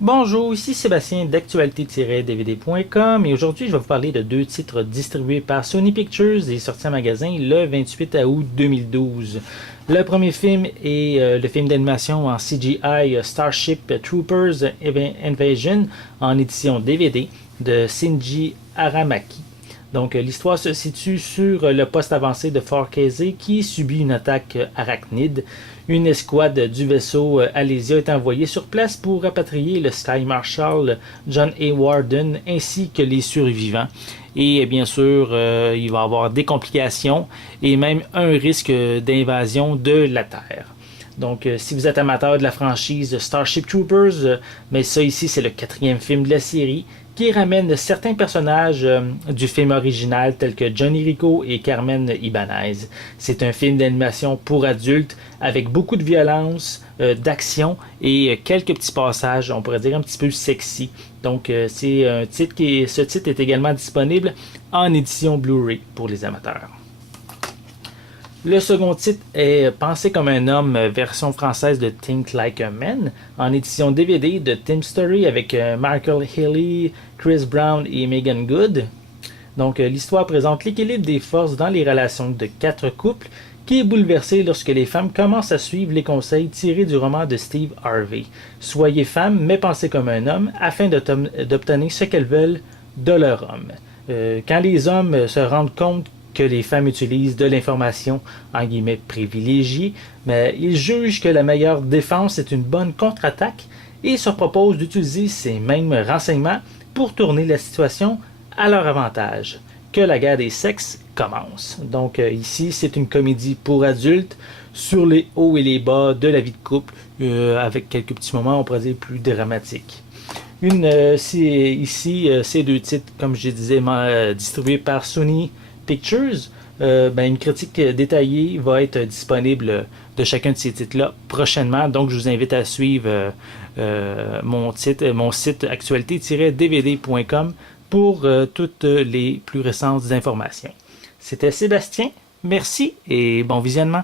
Bonjour, ici Sébastien d'actualité-dvd.com et aujourd'hui je vais vous parler de deux titres distribués par Sony Pictures et sortis en magasin le 28 août 2012. Le premier film est le film d'animation en CGI Starship Troopers Invasion en édition DVD de Shinji Aramaki. Donc, l'histoire se situe sur le poste avancé de Fort Casey qui subit une attaque arachnide. Une escouade du vaisseau Alésia est envoyée sur place pour rapatrier le Sky Marshal John A. Warden ainsi que les survivants. Et bien sûr, il va y avoir des complications et même un risque d'invasion de la Terre. Donc, si vous êtes amateur de la franchise Starship Troopers, mais ça ici, c'est le quatrième film de la série qui ramène certains personnages du film original tels que Johnny Rico et Carmen Ibanez. C'est un film d'animation pour adultes avec beaucoup de violence, d'action et quelques petits passages, on pourrait dire un petit peu sexy. Donc, c'est un titre ce titre est également disponible en édition Blu-ray pour les amateurs. Le second titre est Penser comme un homme, version française de Think Like a Man, en édition DVD de Tim Story avec Michael Haley, Chris Brown et Megan Good. Donc, l'histoire présente l'équilibre des forces dans les relations de quatre couples qui est bouleversé lorsque les femmes commencent à suivre les conseils tirés du roman de Steve Harvey. Soyez femme, mais pensez comme un homme afin d'obtenir ce qu'elles veulent de leur homme. Quand les hommes se rendent compte que les femmes utilisent de l'information en guillemets privilégiée, mais ils jugent que la meilleure défense est une bonne contre-attaque et se proposent d'utiliser ces mêmes renseignements pour tourner la situation à leur avantage. Que la guerre des sexes commence. Donc ici, c'est une comédie pour adultes sur les hauts et les bas de la vie de couple, avec quelques petits moments, on pourrait dire, plus dramatiques. Ces deux titres, comme je disais, distribués par Sony Pictures, une critique détaillée va être disponible de chacun de ces titres-là prochainement. Donc, je vous invite à suivre mon site actualité-dvd.com pour toutes les plus récentes informations. C'était Sébastien, merci et bon visionnement.